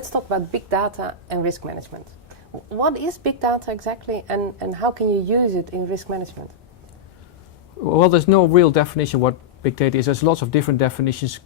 let's talk about big data and risk management. What is big data exactly, and how can you use it in risk management? Well, there's no real definition what big data is. There's lots of different definitions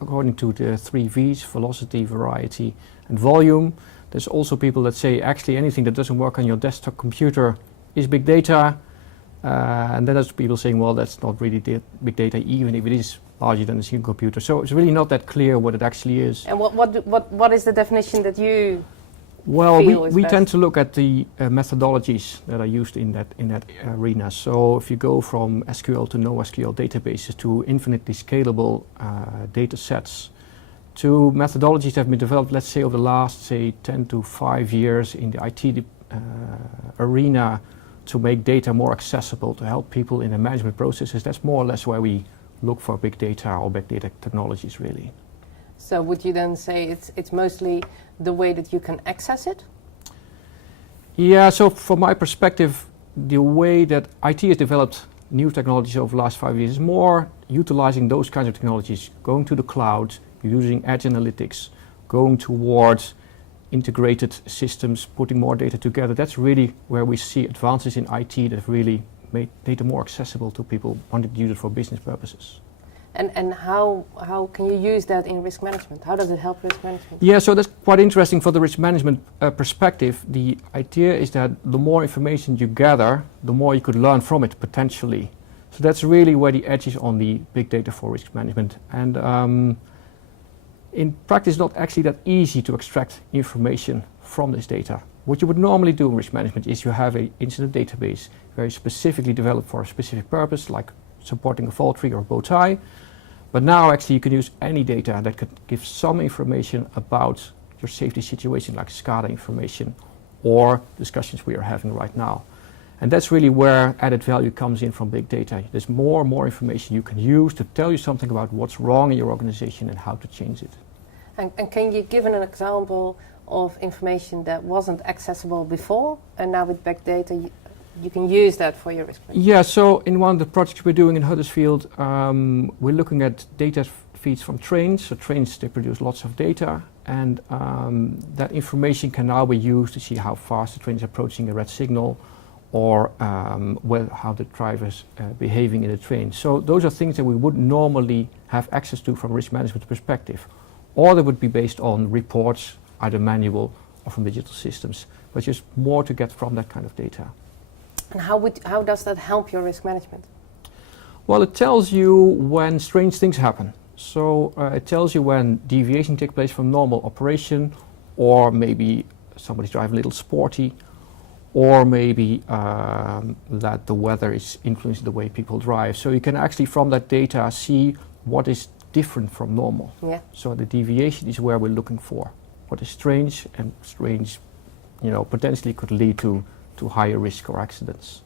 according to the 3 V's, velocity, variety, and volume. There's also people that say actually anything that doesn't work on your desktop computer is big data. And then there's people saying, well, that's not really big data, even if it is larger than a single computer. So it's really not that clear what it actually is. And what is the definition that you Well, feel we is tend best? to look at the methodologies that are used in that arena. So if you go from SQL to NoSQL databases to infinitely scalable data sets to methodologies that have been developed, let's say over the last, say, 10 to 5 years in the IT arena to make data more accessible, to help people in the management processes, that's more or less where we look for big data or big data technologies, really. So would you then say it's mostly the way that you can access it? Yeah, so from my perspective, the way that IT has developed new technologies over the last 5 years is more utilizing those kinds of technologies, going to the cloud, using edge analytics, going towards integrated systems, putting more data together. That's really where we see advances in IT that really made data more accessible to people wanting to use it for business purposes. And how can you use that in risk management? How does it help risk management? Yeah, so that's quite interesting for the risk management perspective. The idea is that the more information you gather, the more you could learn from it potentially. So that's really where the edge is on the big data for risk management. And in practice, it's not actually that easy to extract information from this data. What you would normally do in risk management is you have an incident database very specifically developed for a specific purpose, like supporting a fault tree or a bowtie. But now actually you can use any data that could give some information about your safety situation, like SCADA information or discussions we are having right now. And that's really where added value comes in from big data. There's more and more information you can use to tell you something about what's wrong in your organization and how to change it. And can you give an example of information that wasn't accessible before, and now with big data you can use that for your risk management? Yeah, so in one of the projects we're doing in Huddersfield, we're looking at data feeds from trains. So trains, they produce lots of data, and that information can now be used to see how fast the train is approaching a red signal, or how the driver's behaving in the train. So those are things that we wouldn't normally have access to from a risk management perspective. Or they would be based on reports, either manual or from digital systems, but just more to get from that kind of data. And how does that help your risk management? Well, it tells you when strange things happen. So it tells you when deviation takes place from normal operation, or maybe somebody's driving a little sporty, or maybe that the weather is influencing the way people drive. So you can actually from that data see what is different from normal. Yeah. So the deviation is where we're looking for. What is strange, and strange, potentially could lead to higher risk or accidents.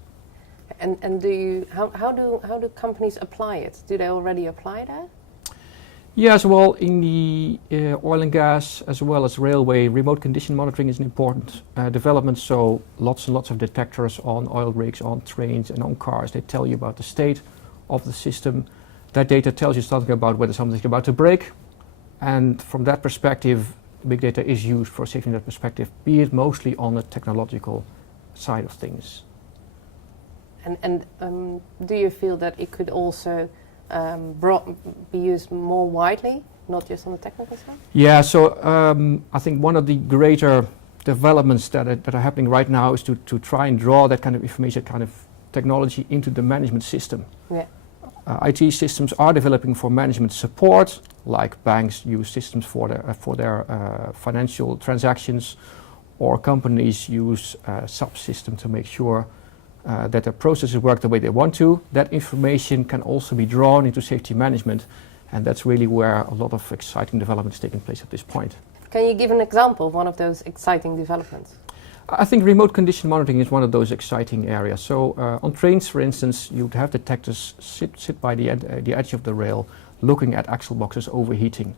And how do companies apply it? Do they already apply that? Yes, well, in the oil and gas as well as railway, remote condition monitoring is an important development. So lots and lots of detectors on oil rigs, on trains and on cars. They tell you about the state of the system. That data tells you something about whether something's about to break. And from that perspective, big data is used for safety in that perspective, be it mostly on the technological side of things. And do you feel that it could also be used more widely, not just on the technical side? Yeah, so I think one of the greater developments that are happening right now is to try and draw that kind of information, that kind of technology into the management system. Yeah. IT systems are developing for management support, like banks use systems for their financial transactions, or companies use a subsystem to make sure that their processes work the way they want to. That information can also be drawn into safety management, and that's really where a lot of exciting development is taking place at this point. Can you give an example of one of those exciting developments? I think remote condition monitoring is one of those exciting areas. So on trains, for instance, you'd have detectors sit by the edge of the rail looking at axle boxes overheating.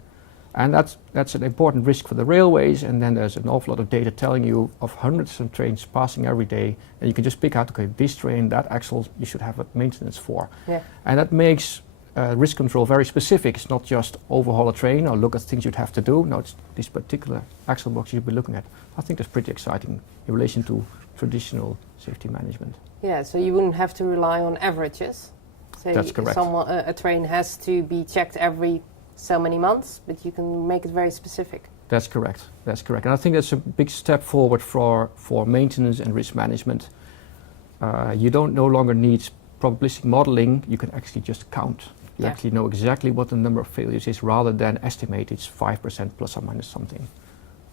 And that's an important risk for the railways, and then there's an awful lot of data telling you of hundreds of trains passing every day, and you can just pick out, okay, this train, that axle, you should have a maintenance for. Yeah. And that makes risk control very specific. It's not just overhaul a train or look at things you'd have to do. No, it's this particular Excel box you'd be looking at. I think that's pretty exciting in relation to traditional safety management. Yeah, so you wouldn't have to rely on averages. So That's correct. A train has to be checked every so many months, but you can make it very specific. That's correct. That's correct. And I think that's a big step forward for maintenance and risk management. You don't no longer need probabilistic modeling. You can actually just count. You actually know exactly what the number of failures is rather than estimate it's 5% plus or minus something.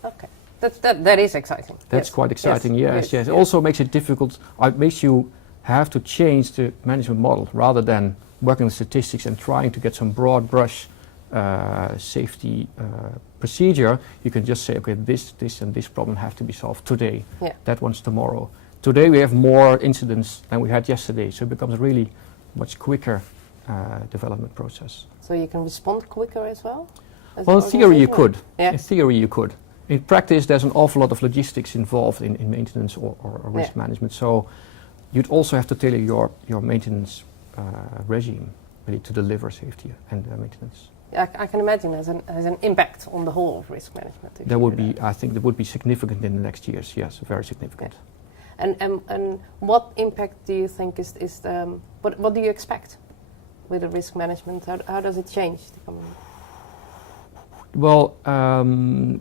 Okay. That is exciting. That's quite exciting, yes. It also makes it difficult. It makes you have to change the management model rather than working with statistics and trying to get some broad brush safety procedure. You can just say, okay, this and this problem have to be solved today. Yeah. That one's tomorrow. Today we have more incidents than we had yesterday, so it becomes a really much quicker development process. So you can respond quicker as well? Well, in theory you could. Yeah. In theory you could. In practice, there's an awful lot of logistics involved in maintenance or risk management. So you'd also have to tailor your maintenance regime really to deliver safety and maintenance. I can imagine has an impact on the whole of risk management. That would be, I think, that would be significant in the next years. Yes, very significant. Yeah. And what impact do you think is what do you expect with the risk management? How does it change the coming? Well,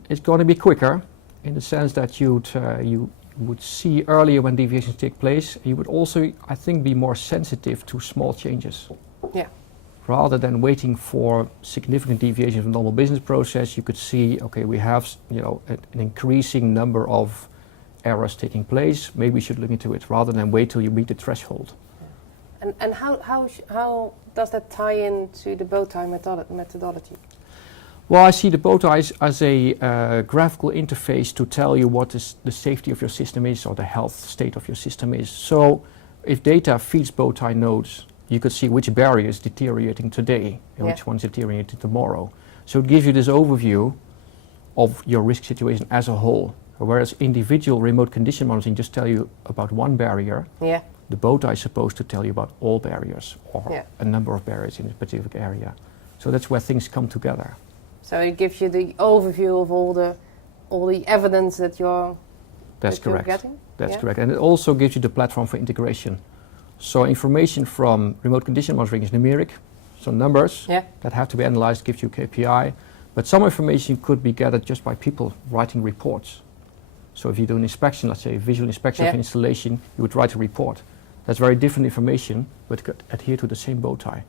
it's going to be quicker in the sense that you would see earlier when deviations take place. You would also, I think, be more sensitive to small changes. Yeah. Rather than waiting for significant deviations from normal business process, you could see, okay, we have an increasing number of errors taking place. Maybe we should look into it rather than wait till you meet the threshold. Yeah. And how does that tie into the bowtie methodology? Well, I see the bowties as a graphical interface to tell you what the safety of your system is or the health state of your system is. So if data feeds bowtie nodes, you could see which barrier is deteriorating today and which one's deteriorating tomorrow. So it gives you this overview of your risk situation as a whole. Whereas individual remote condition monitoring just tell you about one barrier, the bowtie is supposed to tell you about all barriers or a number of barriers in a particular area. So that's where things come together. So it gives you the overview of all the evidence that you're getting? That's correct. And it also gives you the platform for integration. So information from remote condition monitoring is numeric, so numbers that have to be analyzed gives you KPI. But some information could be gathered just by people writing reports. So if you do an inspection, let's say a visual inspection of an installation, you would write a report. That's very different information, but could adhere to the same bowtie.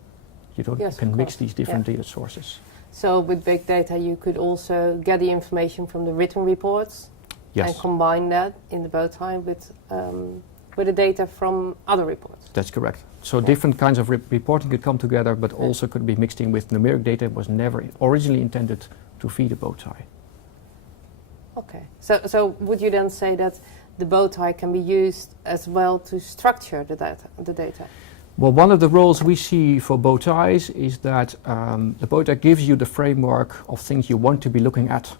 You can mix these different data sources. So with big data, you could also get the information from the written reports and combine that in the bowtie with the data from other reports. That's correct. So different kinds of reporting could come together, but also could be mixed in with numeric data. It was never originally intended to feed a bowtie. Okay. So would you then say that the bowtie can be used as well to structure the data? Well, one of the roles we see for bowties is that the bowtie gives you the framework of things you want to be looking at.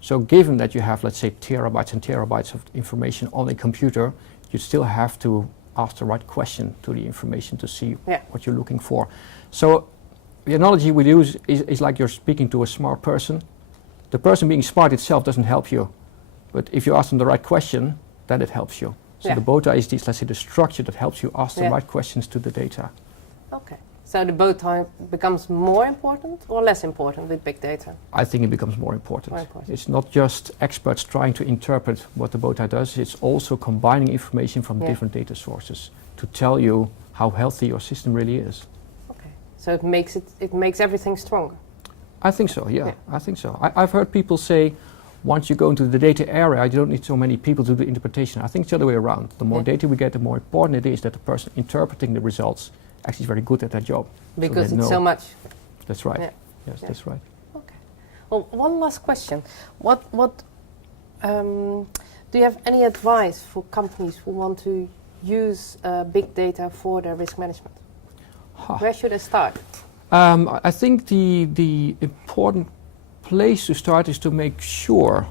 So given that you have, let's say, terabytes and terabytes of information on a computer, you still have to ask the right question to the information to see what you're looking for. So the analogy we use is like you're speaking to a smart person. The person being smart itself doesn't help you. But if you ask them the right question, then it helps you. So the bowtie is this, let's say, the structure that helps you ask the right questions to the data. Okay. So the bowtie becomes more important or less important with big data? I think it becomes more important. It's not just experts trying to interpret what the bowtie does, it's also combining information from different data sources to tell you how healthy your system really is. Okay. So it makes everything stronger? I think so, I think so. I've heard people say, once you go into the data area, you don't need so many people to do the interpretation. I think it's the other way around. The more data we get, the more important it is that the person interpreting the results actually is very good at that job. Because it's so much. That's right. Yes, that's right. Okay. Well, one last question. What do you have any advice for companies who want to use big data for their risk management? Where should I start? I think the important place to start is to make sure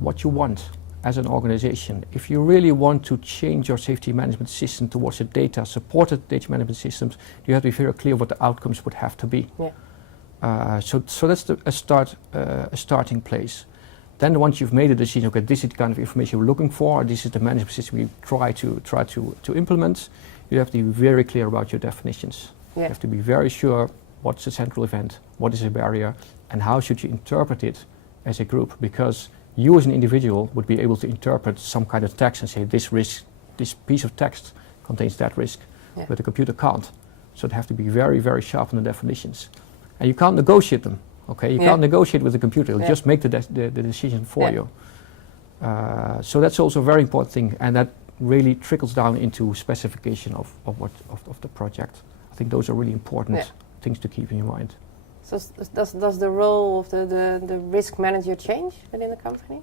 what you want as an organization, if you really want to change your safety management system towards a data-supported data management systems, you have to be very clear what the outcomes would have to be. Yeah. So that's a starting place. Then once you've made a decision, okay, this is the kind of information we're looking for, this is the management system we try to implement, you have to be very clear about your definitions. Yeah. You have to be very sure what's a central event, what is a barrier, and how should you interpret it as a group, because you as an individual would be able to interpret some kind of text and say this risk, this piece of text contains that risk, Yeah. but the computer can't. So they have to be very, very sharp on the definitions. And you can't negotiate them, okay? You Yeah. can't negotiate with the computer, it'll Yeah. just make the decision for Yeah. you. So that's also a very important thing, and that really trickles down into specification of the project. I think those are really important Yeah. things to keep in your mind. So does the role of the risk manager change within the company?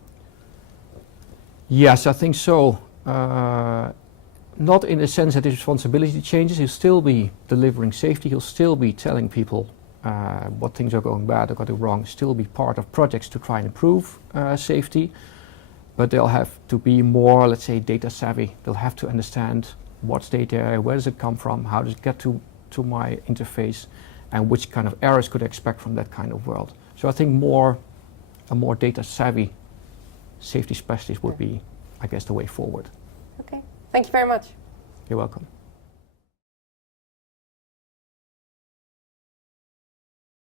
Yes, I think so. Not in the sense that his responsibility changes. He'll still be delivering safety. He'll still be telling people what things are going bad or going wrong. Still be part of projects to try and improve safety. But they'll have to be more, let's say, data savvy. They'll have to understand what's data, where does it come from, how does it get to my interface, and which kind of errors could I expect from that kind of world. So I think a more data savvy safety specialist would be, I guess, the way forward. Okay, thank you very much. You're welcome.